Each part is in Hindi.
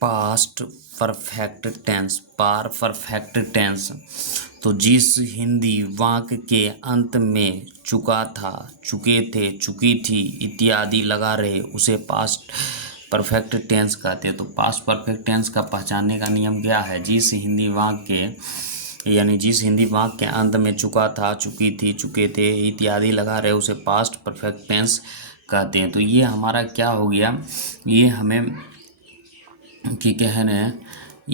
पास्ट परफेक्ट टेंस, पार परफेक्ट टेंस। तो जिस हिंदी वाक्य के अंत में चुका था, चुके थे, चुकी थी इत्यादि लगा रहे उसे पास्ट परफेक्ट टेंस कहते हैं। तो पास्ट परफेक्ट टेंस का पहचानने का नियम क्या है? जिस हिंदी वाक्य यानी जिस हिंदी वाक्य के अंत में चुका था, चुकी थी, चुके थे इत्यादि लगा रहे उसे पास्ट परफेक्ट टेंस कहते हैं। तो ये हमारा क्या हो गया, ये हमें कि कहने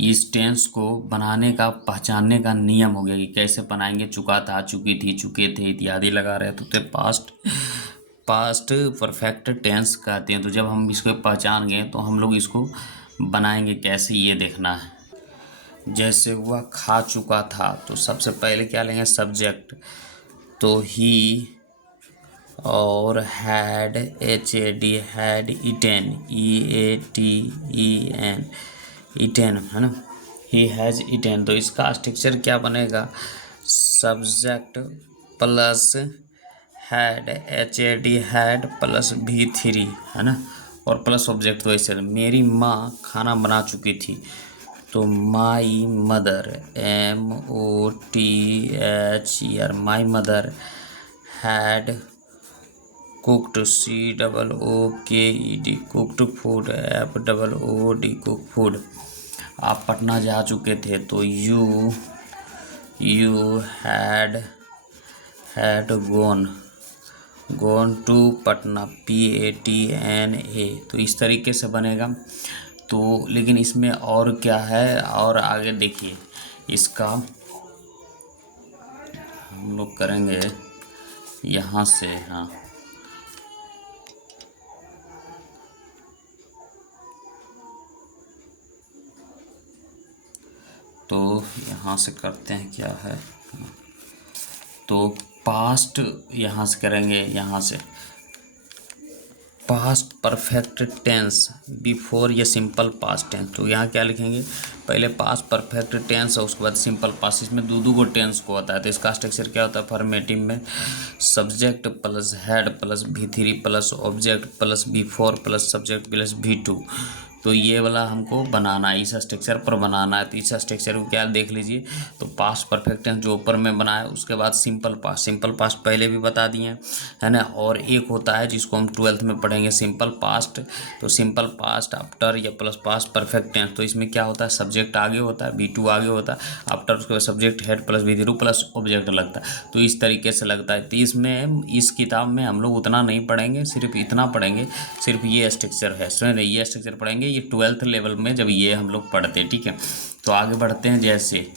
इस टेंस को बनाने का, पहचानने का नियम हो गया कि कैसे बनाएंगे। चुका था, चुकी थी, चुके थे इत्यादि लगा रहे तो पास्ट परफेक्ट टेंस कहते हैं। तो जब हम इसको पहचान गए तो हम लोग इसको बनाएंगे कैसे, ये देखना है। जैसे हुआ खा चुका था, तो सबसे पहले क्या लेंगे? सब्जेक्ट। तो ही और had, HAD, had eaten, EATEN, eaten है ना, ही हैज़ ईटेन। तो इसका स्ट्रक्चर क्या बनेगा? Subject plus had, HAD had plus V3 है ना, और प्लस ऑब्जेक्ट। तो ऐसे मेरी माँ खाना बना चुकी थी, तो my mother, MOTHER, my mother had cooked, COOKED, cooked food, FOOD, cook food. आप पटना जा चुके थे, तो you had gone to Patna, PATNA। तो इस तरीके से बनेगा। तो लेकिन इसमें और क्या है, और आगे देखिए इसका हम लोग करेंगे यहाँ से। हाँ, तो यहाँ से करते हैं क्या है, तो पास्ट यहाँ से करेंगे, यहाँ से पास्ट परफेक्ट टेंस बिफोर ये सिंपल पास्ट टेंस। तो यहाँ क्या लिखेंगे? पहले पास्ट परफेक्ट टेंस और उसके बाद सिंपल पास्ट। इसमें दो को टेंस को होता है। तो इसका स्ट्रक्चर क्या होता है? फॉर्मेटिव में subject plus head plus V3 plus object plus V4 plus subject plus V2। तो ये वाला हमको बनाना है, इस स्ट्रक्चर पर बनाना है। तो इस स्ट्रक्चर को क्या देख लीजिए, तो पास्ट परफेक्ट टेंस जो ऊपर में बना है, उसके बाद सिंपल पास्ट पहले भी बता दिए है ना। और एक होता है जिसको हम 12th में पढ़ेंगे, सिंपल पास्ट। तो सिंपल पास्ट आफ्टर या प्लस पास्ट परफेक्ट टेंस। तो इसमें क्या होता है? सब्जेक्ट आगे होता है, V2 आगे होता है, आफ्टर उसके बाद subject head plus V3 plus object लगता है। तो इस तरीके से लगता है। तो इसमें इस किताब में हम लोग उतना नहीं पढ़ेंगे, सिर्फ इतना पढ़ेंगे, सिर्फ ये स्ट्रक्चर है। सुन रहे, ये स्ट्रक्चर पढ़ेंगे ये 12th लेवल में जब ये हम लोग पढ़ते हैं। ठीक है, तो आगे बढ़ते हैं। जैसे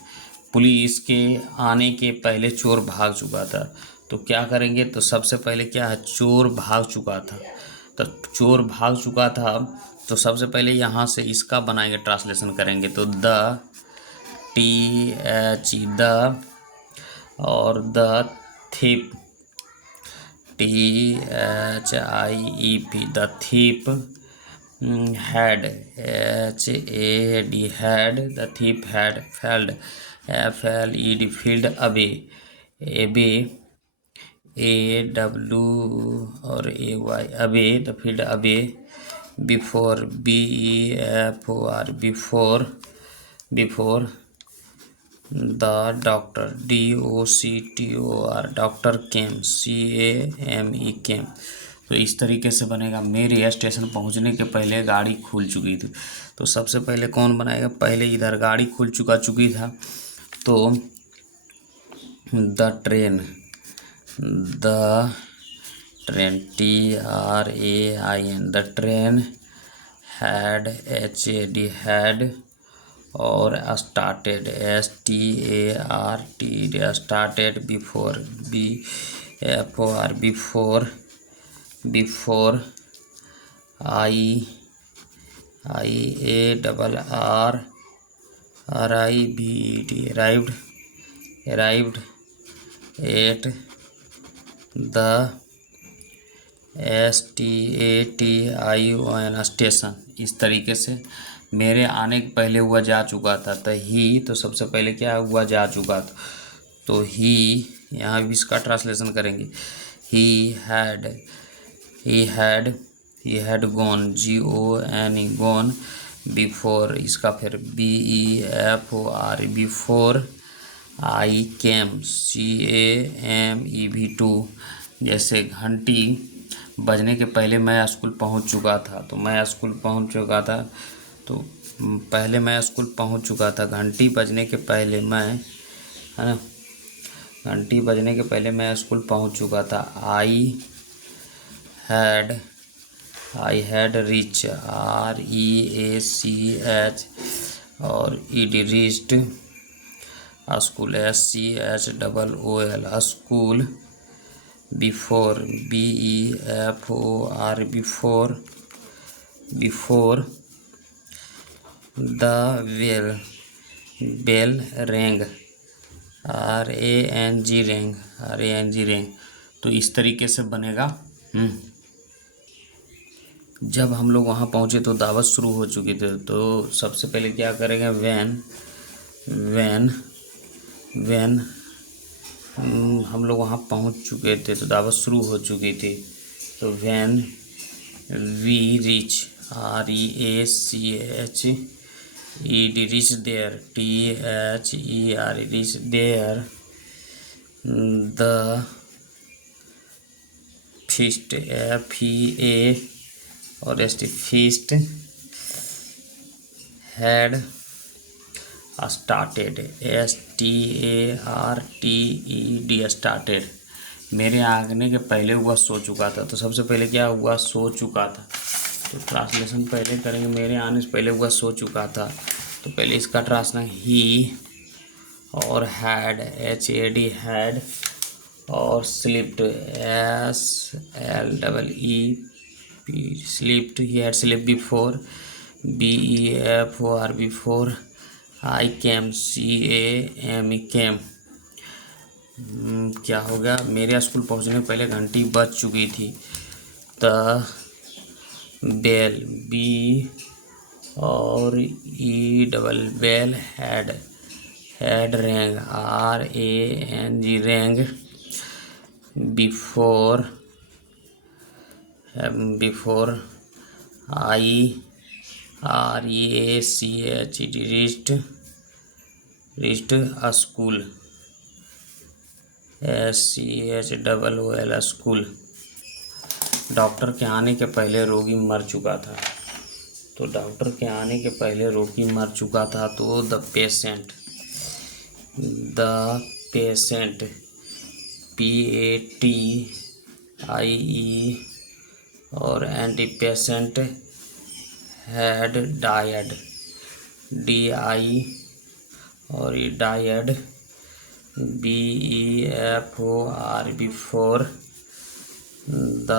पुलिस के आने के पहले चोर भाग चुका था, तो क्या करेंगे? तो सबसे पहले क्या है? चोर भाग चुका था। तो चोर भाग चुका था, तो सबसे पहले यहाँ से इसका बनाएंगे, ट्रांसलेशन करेंगे। तो द THE द, और the thief THIEP the thief, had HAD had, the thief had, failed FLED field, away AW और AY, away the field, away before BEFOR, before the doctor DOCTOR, doctor came, CAME केम। तो इस तरीके से बनेगा। मेरे स्टेशन पहुंचने के पहले गाड़ी खुल चुकी थी। तो सबसे पहले कौन बनाएगा? पहले इधर गाड़ी खुल चुकी था, तो the train TRAIN, the train had HAD had, और started START, started before BFOR, before IARRIVED, arrived at the STATION, station. इस तरीके से मेरे आने के पहले हुआ जा चुका था। तो ही, तो सबसे पहले क्या हुआ? जा चुका था। तो ही यहाँ भी इसका ट्रांसलेशन करेंगे। He had gone, GONE, gone before, इसका फिर BEFOR, before I came, CAMEV2। जैसे घंटी बजने के पहले मैं स्कूल पहुंच चुका था, तो मैं स्कूल पहुंच चुका था, तो पहले मैं स्कूल पहुंच चुका था। घंटी बजने के पहले मैं, है ना, घंटी बजने के पहले मैं स्कूल पहुंच चुका था। आई हैड रीच, REACH, और ED reached school, SCHOOL, school. Before, BEFOR, before the bell rang, RANG, तो इस तरीके से बनेगा। जब हम लोग वहाँ पहुँचे तो दावत शुरू हो चुकी थी, तो सबसे पहले क्या करेंगे, वैन हम लोग वहाँ पहुँच चुके थे तो दावत शुरू हो चुकी थी, तो when we reach, REACHED, reach there, THER, reach there, the feast, FEA और ST, feast had started, STARTED, started. मेरे आगने के पहले हुआ सो चुका था, तो सबसे पहले क्या हुआ, सो चुका था, तो ट्रांसलेशन पहले करेंगे। मेरे आने से पहले हुआ सो चुका था, तो पहले इसका ट्रांसलेशन ही और हैड, HAD, हैड, और slipped, SLEEP, slipped, he had slip before, BEFOR, before I came, CAME, केम। क्या हो गया, मेरे स्कूल पहुंचने से पहले घंटी बज चुकी थी। द बेल, B और E double, bell had rang, RANG, rang before I REACHED, reached school, SCHOOL, school. Doctor के आने के पहले रोगी मर चुका था, तो डॉक्टर के आने के पहले रोगी मर चुका था, तो द पेशेंट, PATIE, और ENT patient had died, DI, और ये died, BEFOR, before the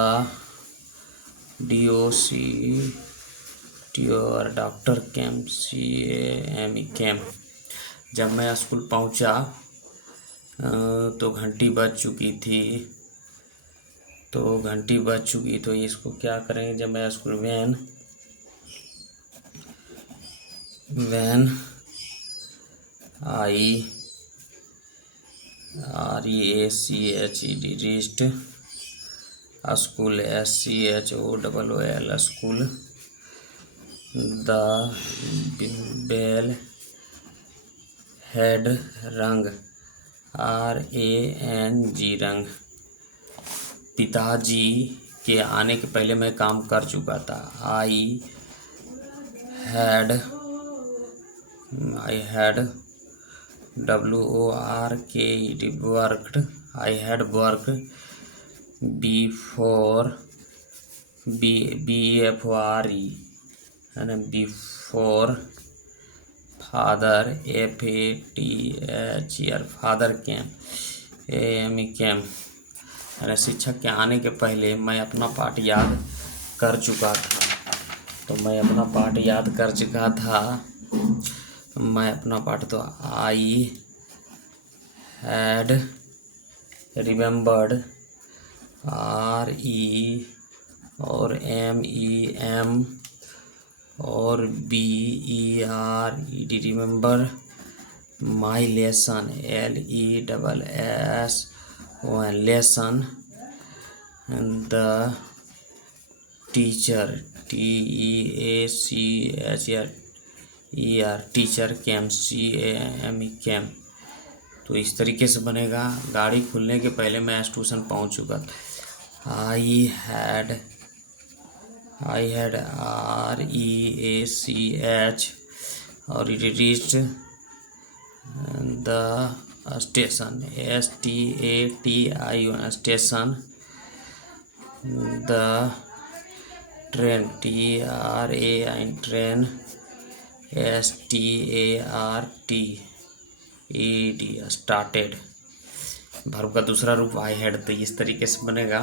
DOCT, और डॉक्टर केम, CAME, केम। जब मैं स्कूल पहुंचा तो घंटी बज चुकी थी, तो इसको क्या करेंगे, जब मैं school, when I REACHED, reached school, SCHOOL, school. The bell had rang, RANG, रंग। पिताजी के आने के पहले मैं काम कर चुका था। I had WORKED, worked, I had work before, BEFOR, है ना, before father, FATHER, father came, AME, केम। शिक्षक के आने के पहले मैं अपना पाठ याद कर चुका था, तो आई हैड रिमेम्बर्ड, RE और MEM और BERED, remember my lesson, LESS, lesson. The teacher, TEACHER teacher, came CAME came. तो इस तरीके से बनेगा। गाड़ी खुलने के पहले मैं ट्यूशन पहुंच चुका था। आई हैड REACH और reached the station, STATION station, the train, TRAIN train, STARTED started. Verb का दूसरा रूप आई हैड। तो इस तरीके से बनेगा।